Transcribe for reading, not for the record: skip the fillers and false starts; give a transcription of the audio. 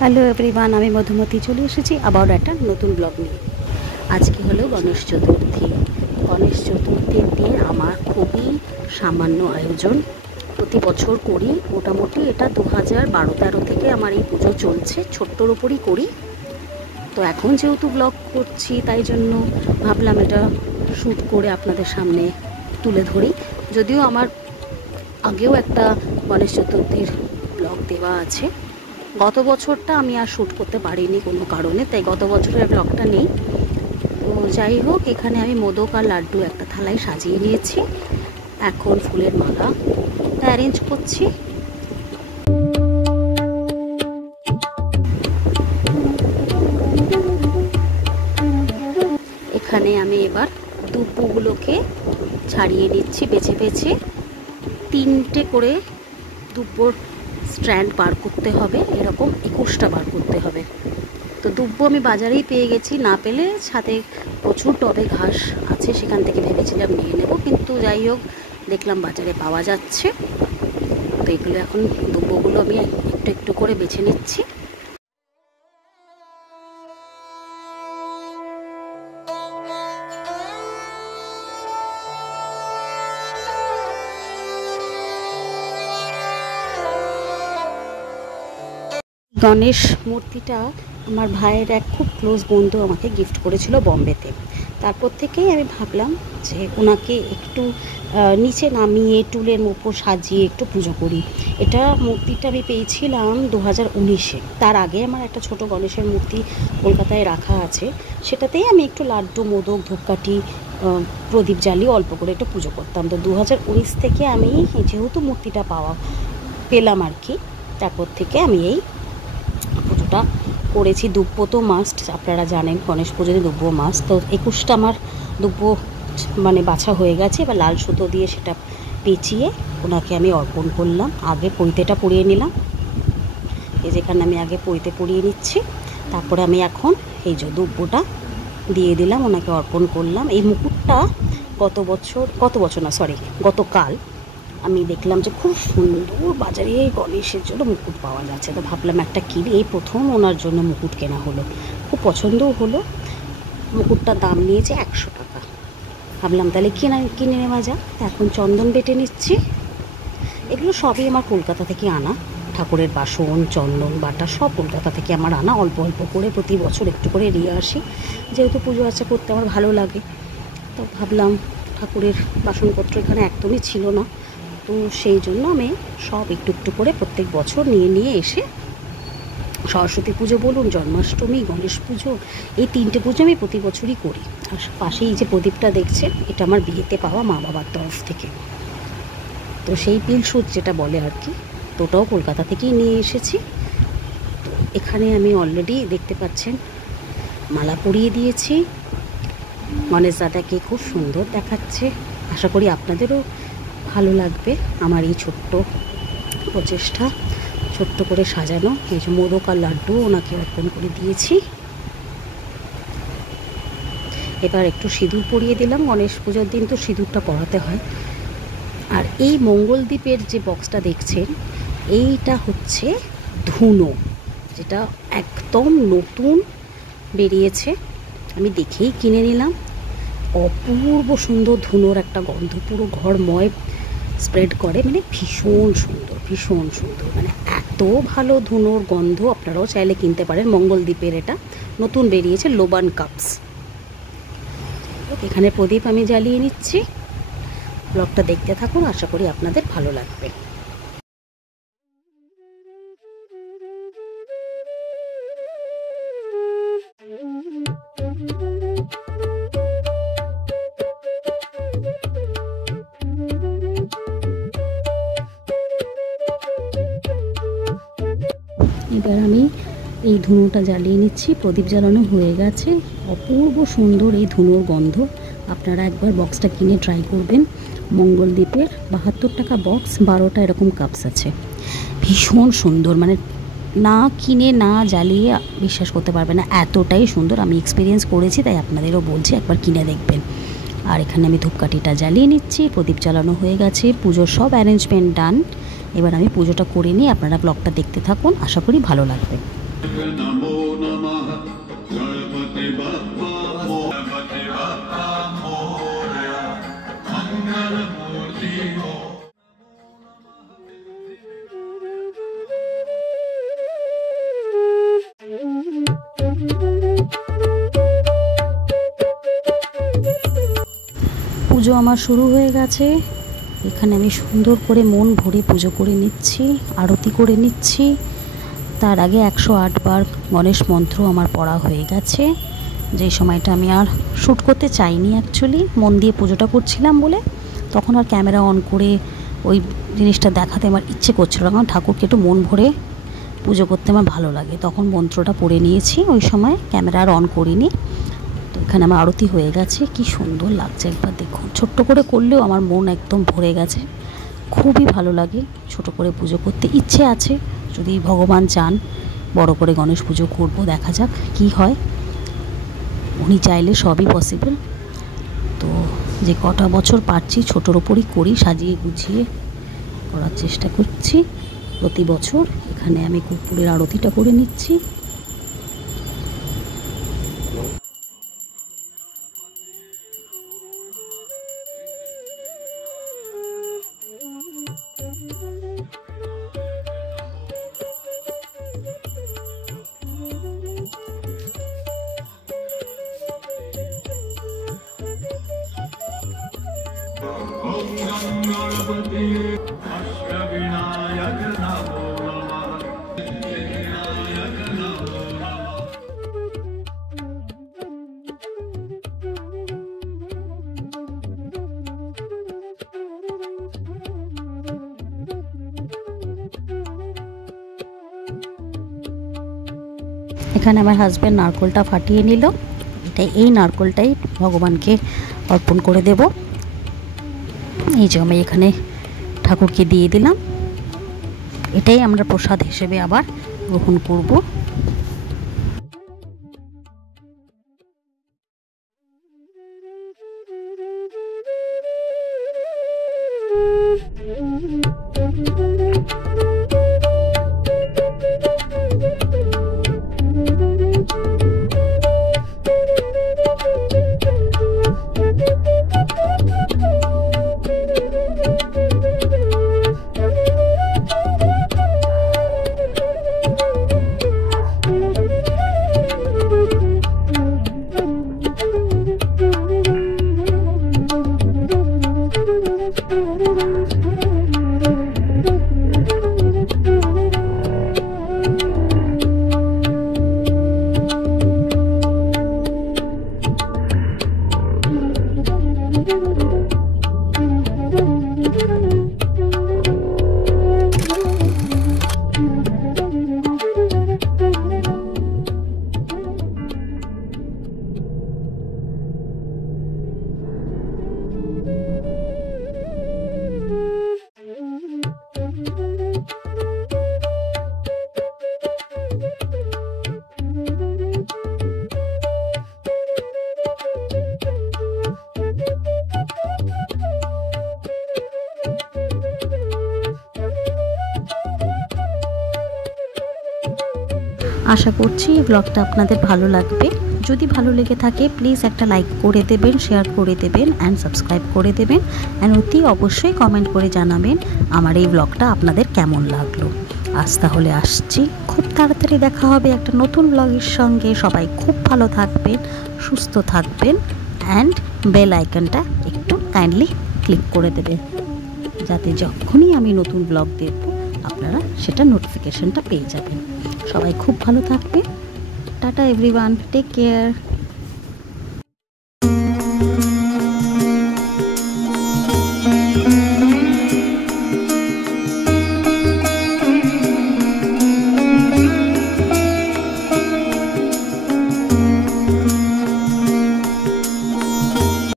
Hello everyone, আমি মধুমতি চলে এসেছি আবার একটা নতুন ব্লগ নিয়ে। আজকে হলো গণেশ চতুর্থী। গণেশ চতুর্থীর দিন আমার খুবই সামান্য আয়োজন, প্রতি বছর করি। মোটামুটি এটা 2012-13 থেকে আমার এই পুজো চলছে, ছোট্টর ওপরই করি। তো এখন যেহেতু ব্লগ করছি তাই জন্য ভাবলাম এটা শ্যুট করে আপনাদের সামনে তুলে ধরি। যদিও আমার আগেও একটা গণেশ চতুর্থীর ব্লগ দেওয়া আছে, গত বছরটা আমি আর শ্যুট করতে পারিনি কোনো কারণে, তাই গত বছরের ব্লগটা নেই। তো যাই হোক, এখানে আমি মোদক আর লাড্ডু একটা থালায় সাজিয়ে নিয়েছি। এখন ফুলের মালা অ্যারেঞ্জ করছি। এখানে আমি এবার দুব্বগুলোকে ছাড়িয়ে নিচ্ছি বেছে বেছে। 3টে করে দুব্বর স্ট্র্যান্ড বার করতে হবে, এরকম 21টা বার করতে হবে। তো দুব্বো আমি বাজারেই পেয়ে গেছি, না পেলে ছাদে প্রচুর টবে ঘাস আছে, সেখান থেকে ভেবেছিলাম নিয়ে নেব, কিন্তু যাই হোক দেখলাম বাজারে পাওয়া যাচ্ছে। তো এগুলো এখন দুব্বোগুলো আমি একটু একটু করে বেছে নিচ্ছি। গণেশ মূর্তিটা আমার ভাইয়ের এক খুব ক্লোজ বন্ধু আমাকে গিফট করেছিল বম্বেতে। তারপর থেকেই আমি ভাবলাম যে ওনাকে একটু নিচে নামিয়ে টুলের উপর সাজিয়ে একটু পুজো করি। এটা মূর্তিটা আমি পেয়েছিলাম 2019-এ। তার আগে আমার একটা ছোট গণেশের মূর্তি কলকাতায় রাখা আছে, সেটাতেই আমি একটু লাড্ডু, মোদক, ধূপকাঠি, প্রদীপ জ্বালিয়ে অল্প করে একটু পুজো করতাম। তো 2019 থেকে আমি যেহেতু মূর্তিটা পেলাম আর কি, তারপর থেকে আমি এই পুজোটা করেছি। দুব্বো তো মাস্ট, আপনারা জানেন গণেশ পুজোতে দুব্বো মাস্ট। তো 21টা আমার দুব্বো মানে বাছা হয়ে গেছে। এবার লাল সুতো দিয়ে সেটা পেঁচিয়ে ওনাকে আমি অর্পণ করলাম। আগে পৈতেটা পরিয়ে নিলাম, এই যেখানে আমি আগে পৈতে পরিয়ে নিচ্ছি। তারপরে আমি এখন এই যে দুব্বোটা দিয়ে দিলাম, ওনাকে অর্পণ করলাম। এই মুকুটটা গতকাল আমি দেখলাম যে খুব সুন্দর বাজারে গণেশের জন্য মুকুট পাওয়া যাচ্ছে। তো ভাবলাম একটা কিনি, এই প্রথম ওনার জন্য মুকুট কেনা হলো, খুব পছন্দও হলো। মুকুটটার দাম নিয়েছে 100 টাকা। ভাবলাম তাহলে কিনে নেওয়া যাক। এখন চন্দন বেটে নিচ্ছি। এগুলো সবই আমার কলকাতা থেকে আনা, ঠাকুরের বাসন, চন্দন বাটা সব কলকাতা থেকে আমার আনা। অল্প অল্প করে প্রতি বছর একটু করে নিয়ে আসি, যেহেতু পুজো আর্চা করতে আমার ভালো লাগে। তো ভাবলাম ঠাকুরের বাসনপত্র এখানে একদমই ছিল না, তো সেই জন্য আমি সব একটু একটু করে প্রত্যেক বছর নিয়ে এসে সরস্বতী পুজো বলুন, জন্মাষ্টমী, গণেশ পুজো, এই 3টে পুজো আমি প্রতি বছরই করি। আর পাশেই যে প্রদীপটা দেখছেন, এটা আমার বিয়েতে পাওয়া মা বাবার তরফ থেকে। তো সেই পিলসুত যেটা বলে আর কি, তো ওটাও কলকাতা থেকেই নিয়ে এসেছি। তো এখানে আমি অলরেডি দেখতে পাচ্ছেন মালা পরিয়ে দিয়েছি। গণেশ দাদাকে খুব সুন্দর দেখাচ্ছে। আশা করি আপনাদেরও ভালো লাগবে আমার এই ছোট্ট প্রচেষ্টা, ছোট্ট করে সাজানো। এই যে মোদক আর লাড্ডু ওনাকে অর্পণ করে দিয়েছি। এবার একটু সিঁদুর পরিয়ে দিলাম, গণেশ পুজোর দিন তো সিঁদুরটা পরাতে হয়। আর এই মঙ্গলদ্বীপের যে বক্সটা দেখছেন, এইটা হচ্ছে ধুনো, যেটা একদম নতুন বেরিয়েছে, আমি দেখেই কিনে নিলাম। অপূর্ব সুন্দর ধুনোর একটা গন্ধ পুরো ঘরময় স্প্রেড করে, মানে ভীষণ সুন্দর, ভীষণ সুন্দর, মানে এত ভালো ধুনোর গন্ধ। আপনারাও চাইলে কিনতে পারেন, মঙ্গলদ্বীপের এটা নতুন বেরিয়েছে, লোবান কাপস। এখানে প্রদীপ আমি জ্বালিয়ে নিচ্ছি। ব্লগটা দেখতে থাকুন, আশা করি আপনাদের ভালো লাগবে। এবার আমি এই ধুনোটা জ্বালিয়ে নিচ্ছি। প্রদীপ জ্বালানো হয়ে গেছে। অপূর্ব সুন্দর এই ধুনোর গন্ধ। আপনারা একবার বক্সটা কিনে ট্রাই করবেন। মঙ্গলদ্বীপের 72 টাকা বক্স, 12টা এরকম কাপস আছে। ভীষণ সুন্দর, মানে না কিনে না জ্বালিয়ে বিশ্বাস করতে পারবে না, এতটাই সুন্দর। আমি এক্সপিরিয়েন্স করেছি, তাই আপনাদেরও বলছি একবার কিনে দেখবেন। আর এখানে আমি ধূপকাঠিটা জ্বালিয়ে নিচ্ছি। প্রদীপ জ্বালানো হয়ে গেছে, পুজোর সব অ্যারেঞ্জমেন্ট ডান। এবার আমি পুজোটা করে নিই, আপনারা ব্লগটা দেখতে থাকুন, আশা করি ভালো লাগবে। नमो नमः गणपति बप्पा मोरया मंगल मूर्ति हो। পুজো আমার শুরু হয়ে গেছে। এখানে আমি সুন্দর করে মন ভরে পুজো করে নিচ্ছি, আরতি করে নিচ্ছি। তার আগে 108 বার গণেশ মন্ত্র আমার পড়া হয়ে গেছে। যে সময়টা আমি আর শ্যুট করতে চাইনি, অ্যাকচুয়ালি মন দিয়ে পুজোটা করছিলাম বলে তখন আর ক্যামেরা অন করে ওই জিনিসটা দেখাতে আমার ইচ্ছে করছিল না। কারণ ঠাকুরকে একটু মন ভরে পুজো করতে আমার ভালো লাগে, তখন মন্ত্রটা পড়ে নিয়েছি। ওই সময় ক্যামেরা আর অন করিনি। তো এখানে আমার আরতি হয়ে গেছে, কি সুন্দর লাগছে একবার দেখুন। ছোট্ট করে করলেও আমার মন একদম ভরে গেছে, খুবই ভালো লাগে ছোট করে পুজো করতে। ইচ্ছে আছে যদি ভগবান চান বড় করে গণেশ পুজো করব, দেখা যাক কি হয়। উনি চাইলে সবই পসিবল। তো যে কটা বছর পারছি ছোটোর ওপরই করি, সাজিয়ে গুছিয়ে করার চেষ্টা করছি প্রতি বছর। এখানে আমি কর্পূরের আরতিটা করে নিচ্ছি। এখানে আমার হাজব্যান্ড নারকোলটা ফাটিয়ে নিল। এই নারকোলটাই ভগবানকে অর্পণ করে দেব। এই যে আমি এখানে ঠাকুরকে দিয়ে দিলাম। এটাই আমরা প্রসাদ হিসেবে আবার গ্রহণ করব। আশা করছি এই ব্লগটা আপনাদের ভালো লাগবে। যদি ভালো লেগে থাকে প্লিজ একটা লাইক করে দেবেন, শেয়ার করে দেবেন অ্যান্ড সাবস্ক্রাইব করে দেবেন। অ্যান্ড অতি অবশ্যই কমেন্ট করে জানাবেন আমার এই ব্লগটা আপনাদের কেমন লাগলো। আজ তাহলে আসছি, খুব তাড়াতাড়ি দেখা হবে একটা নতুন ব্লগের সঙ্গে। সবাই খুব ভালো থাকবেন, সুস্থ থাকবেন অ্যান্ড বেল আইকনটা একটু কাইন্ডলি ক্লিক করে দেবেন, যাতে যখনই আমি নতুন ব্লগ দেব আপনারা সেটা নোটিফিকেশনটা পেয়ে যাবেন। সবাই খুব ভালো থাকবেন। Tata everyone, take care.